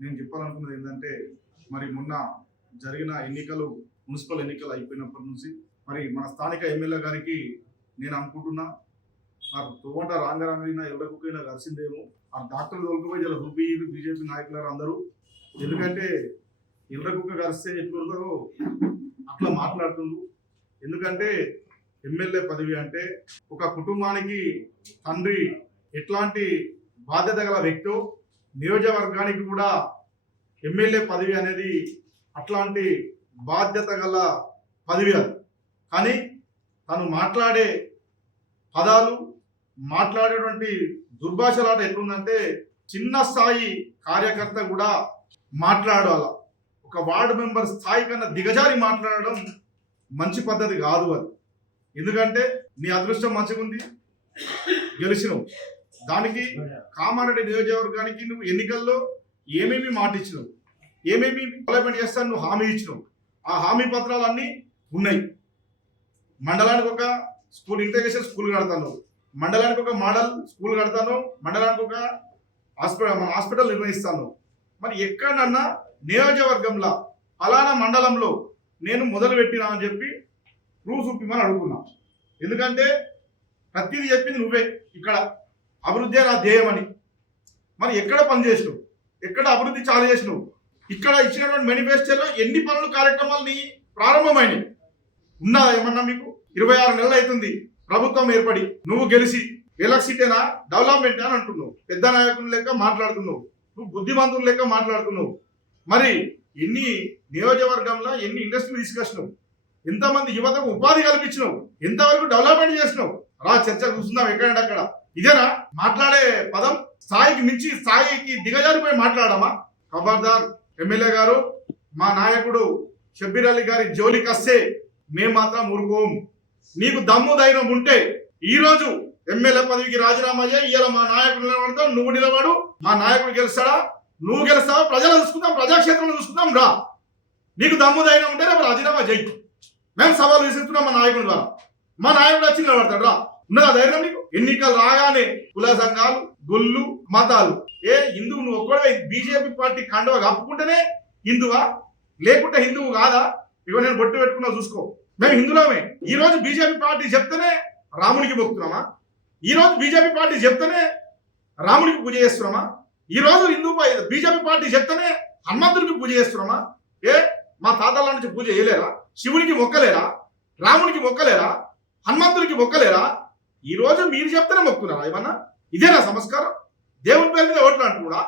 నేను చెప్పాలనుకున్నది ఏంటంటే మరి మొన్న జరిగిన ఎన్నికలు మున్సిపల్ ఎన్నికలు అయిపోయినప్పటి నుంచి మరి మన స్థానిక ఎమ్మెల్యే గారికి నేను అనుకుంటున్నా నాకు తోట రాంగరాంగైనా ఎవరికైనా కలిసిందేమో ఆ డాక్టర్ తోలుకుపోయి ఇలా రూపీ బీజేపీ నాయకులు అందరూ ఎందుకంటే ఎల్లకుక్క కలిస్తే ఎట్లుంటారో అట్లా మాట్లాడుతుండ్రు. ఎందుకంటే ఎమ్మెల్యే పదవి అంటే ఒక కుటుంబానికి తండ్రి ఎట్లాంటి బాధ్యత గల వ్యక్తో నియోజకవర్గానికి కూడా ఎమ్మెల్యే పదవి అనేది అట్లాంటి బాధ్యత గల పదవి అది. కానీ తను మాట్లాడే పదాలు మాట్లాడేటువంటి దుర్భాషలాట ఎట్లుందంటే చిన్న స్థాయి కార్యకర్త కూడా మాట్లాడాల. ఒక వార్డు మెంబర్ స్థాయి కన్నా దిగజారి మాట్లాడడం మంచి పద్ధతి కాదు అది. ఎందుకంటే నీ అదృష్టం మంచిగా ఉంది, గెలిచినవు. దానికి కామారెడ్డి నియోజకవర్గానికి నువ్వు ఎన్నికల్లో ఏమేమి మాట ఇచ్చినావు, ఏమేమి డెవలప్మెంట్ చేస్తాను నువ్వు హామీ ఇచ్చినావు. ఆ హామీ పత్రాలన్నీ ఉన్నాయి. మండలానికి ఒక స్కూల్ ఇంటిగ్రేషన్ స్కూల్ కడతాను, మండలానికి ఒక మోడల్ స్కూల్ కడతాను, మండలానికి ఒక హాస్పిటల్ నిర్వహిస్తాను. మరి ఎక్కడన్నా నియోజకవర్గంలో ఫలానా మండలంలో నేను మొదలు పెట్టినా అని చెప్పి ప్రూఫ్ చూపిమని అడుగుతున్నా. ఎందుకంటే ప్రతిదీ చెప్పింది నువ్వే, ఇక్కడ అభివృద్ధి నా ధ్యేయమని. మరి ఎక్కడ పని చేసినావు, ఎక్కడ అభివృద్ధి చాలు చేసినావు? ఇక్కడ ఇచ్చినటువంటి మేనిఫెస్టోలో ఎన్ని పనులు కార్యక్రమాలు ప్రారంభమైనవి ఉన్నా ఏమన్నా? మీకు 26 నెలలు అవుతుంది ప్రభుత్వం ఏర్పడి, నువ్వు గెలిచి ఎలక్సిటీనా డెవలప్మెంట్ అని అంటున్నావు. పెద్ద నాయకులు లెక్క మాట్లాడుతున్నావు, నువ్వు బుద్ధిమంతులు లెక్క మాట్లాడుతున్నావు. మరి ఎన్ని నియోజకవర్గంలో ఎన్ని ఇండస్ట్రీలు తీసుకొచ్చినావు, ఎంతమంది యువతకు ఉపాధి కల్పించినావు, ఎంతవరకు డెవలప్మెంట్ చేసినావు? రా చర్చ కూర్చున్నావు ఎక్కడంటే అక్కడ. ఇదేనా మాట్లాడే పదం? స్థాయికి మించి స్థాయికి దిగజారిపోయి మాట్లాడమా? ఖబర్దార్ ఎమ్మెల్యే గారు, మా నాయకుడు షబ్బీర్ అలీ గారి జోలికి వస్తే మేము మాత్రం ఊరుకోం. నీకు దమ్ము ధైర్యం ఉంటే ఈ రోజు ఎమ్మెల్యే పదవికి రాజీనామా చేయి. ఇవాళ మా నాయకుడు నిలబడతావు, నువ్వు నిలబడు. మా నాయకుడు గెలుస్తాడా, నువ్వు గెలుస్తావా, ప్రజలు చూసుకుందాం, ప్రజాక్షేత్రంలో చూసుకుందాం. రా, నీకు దమ్ము ధైర్యం ఉంటే రేపు రాజీనామా చేయి. మేము సవాలు విసురుతున్నాం మా నాయకుడి ద్వారా. మా నాయకుడు వచ్చి నిలబడతాడు. రా, ఉన్నదా ధైర్యం నీకు? ఎన్నికలు రాగానే కుల సంఘాలు, గుళ్ళు, మతాలు, హిందువు నువ్వు ఒక్కడే బీజేపీ పార్టీ కండువా కప్పుకుంటేనే హిందువా, లేకుంటే హిందువు కాదా? ఇగో నేను బొట్టు పెట్టుకున్నా చూసుకో, మేము హిందువులమే. ఈ రోజు బీజేపీ పార్టీ చెప్తేనే రామునికి మొక్కుతున్నామా? ఈ రోజు బీజేపీ పార్టీ చెప్తేనే రామునికి పూజ చేస్తున్నామా? ఈ రోజు బీజేపీ పార్టీ చెప్తేనే హనుమంతుడికి పూజ చేస్తున్నామా? మా తాతల నుంచి పూజ చేయలేరా? శివునికి మొక్కలేరా? రామునికి మొక్కలేరా? హనుమంతుడికి మొక్కలేరా? ఈ రోజు మీరు చెప్తేనే మొక్కుతున్నారా? ఏమన్నా ఇదేనా సంస్కారం? దేవుని పేరు మీద ఓట్లు అంటూ కూడా